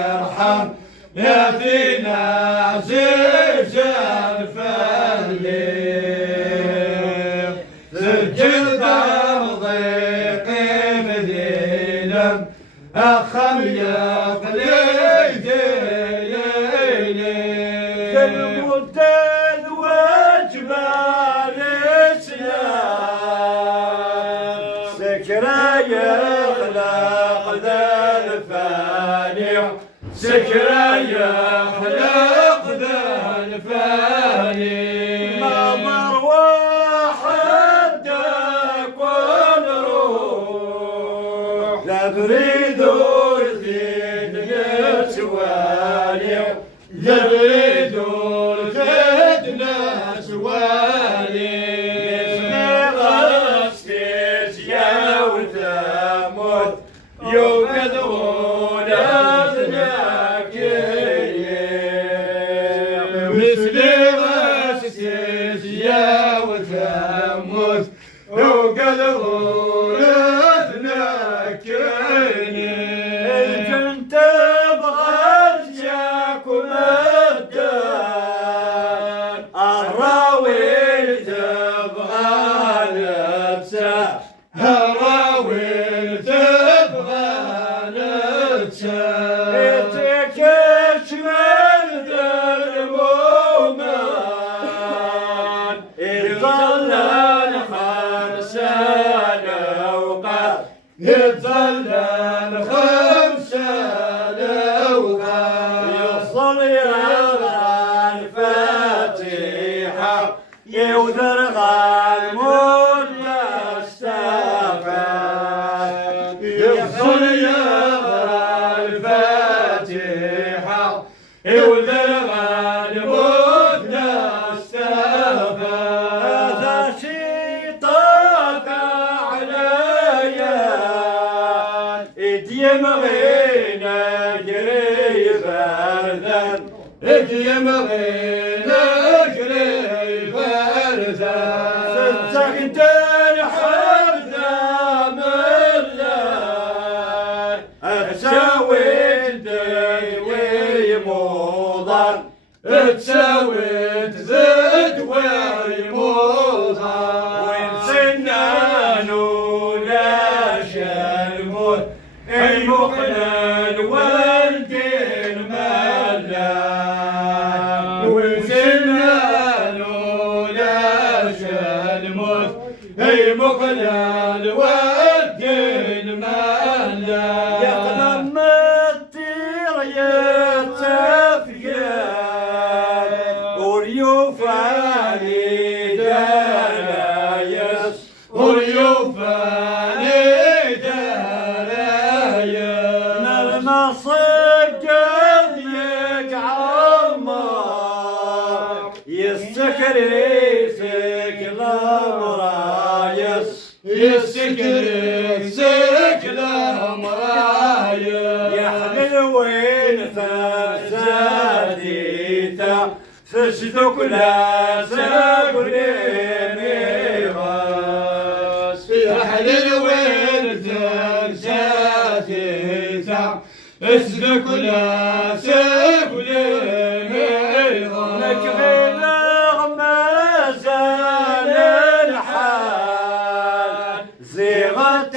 ارحم يا فينا عزيز الفلي سجل ضيق مذيلم أخم يقلي ديلي المدن وجبال الإسلام سكرى يخلق ذا الفاني سكرى يخلق ذا الفاني ما مر واحد كل روح لا بريد وزيد نسواني يريد الفتنة سوالي غسيس يا وثمود يوقظون أذنك مثل غسيس يا وثمود وقلبون اذنك الجن تبغى تجاكم الدار الراوي تبغى نفسه هراويل تبغى نتسى يتكش من دربومان يظل الخمسة الأوقات يتظل الخمسة الأوقات يوصل يقرأ الفاتحة يوذر غالمون يستفاد يفصل يقرأ الفاتحة يوذر غالبوت نستفاد هذا شي طاف عليا يمغينا قريب أردن يمغينا قريب أردن ستقدر حبذا من الله تسوي الدوي موضر تسوي تزد ويموضها وين سنان ولا شلمون المقنن والدين ملان وسنان ولا شلموت هي مقلال والدين مالا يقلم الطير يتفيان وريوفاني دالايس وريوفاني درايا المصق يقعمر يستكريسك الامرايس يسكر سكلة مرايا يحمل وين فرزاديتا فشدك لا سبري ميراس يحل الورد ساتيتا اسلك لا سبلي لك بلغ ما زال الحال زيغة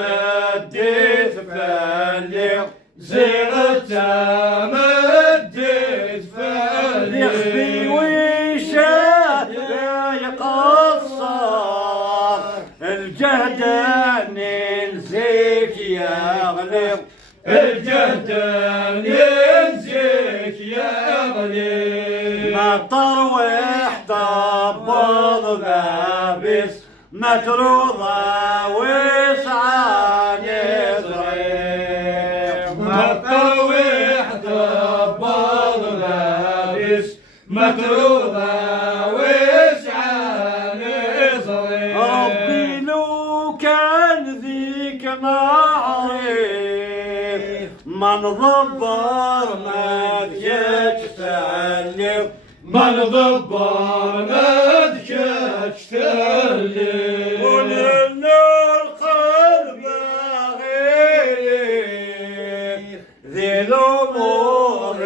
مديت فليغ زيغة مدت يخفي فلي ويشاد يقصر الجهد ننزيك يغلب الجهد ينزك يا أغلي مطر وحطب ضبابس متروضة وسعان يضرب مطر وحدة بعض لابس متروضة وسعان صغير ربي لو كان ذيك معرف من ضبر ما ذيك تعلم من ضبر ما ذكرك تلي ولأن القلب غير ذي ذي الأمور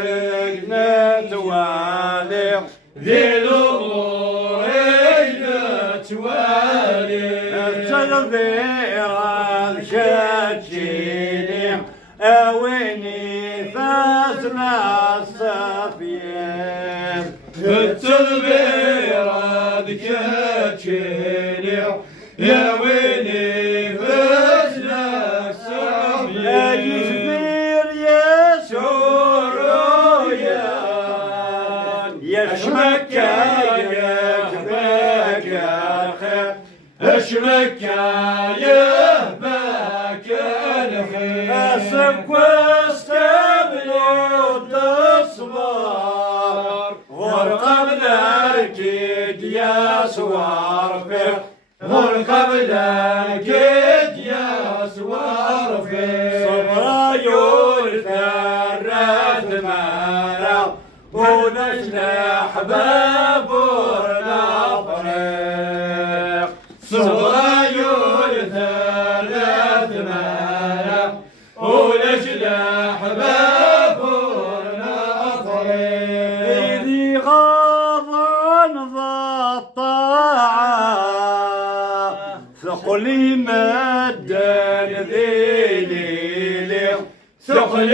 نتوالي ذي الأمور نتوالي التدبير الشجيني أويني فاتنا السفير التدبير ذكاكيني يا ويني فزنا السفير يجبير يسور يشمك يهبك الخير اشمك يهبك الخير اسك واستبلوا تصبر غرقب ذاك يا سوار فيك غرقب ذاك يا سوار فيك صبر يثرت مالا ونجنح بابورنا طريق صغير ثلاث مالا ولجلح بابورنا طريق ذي غاضا ذا الطاعة ثقلي مدا ذي ليلي ثقل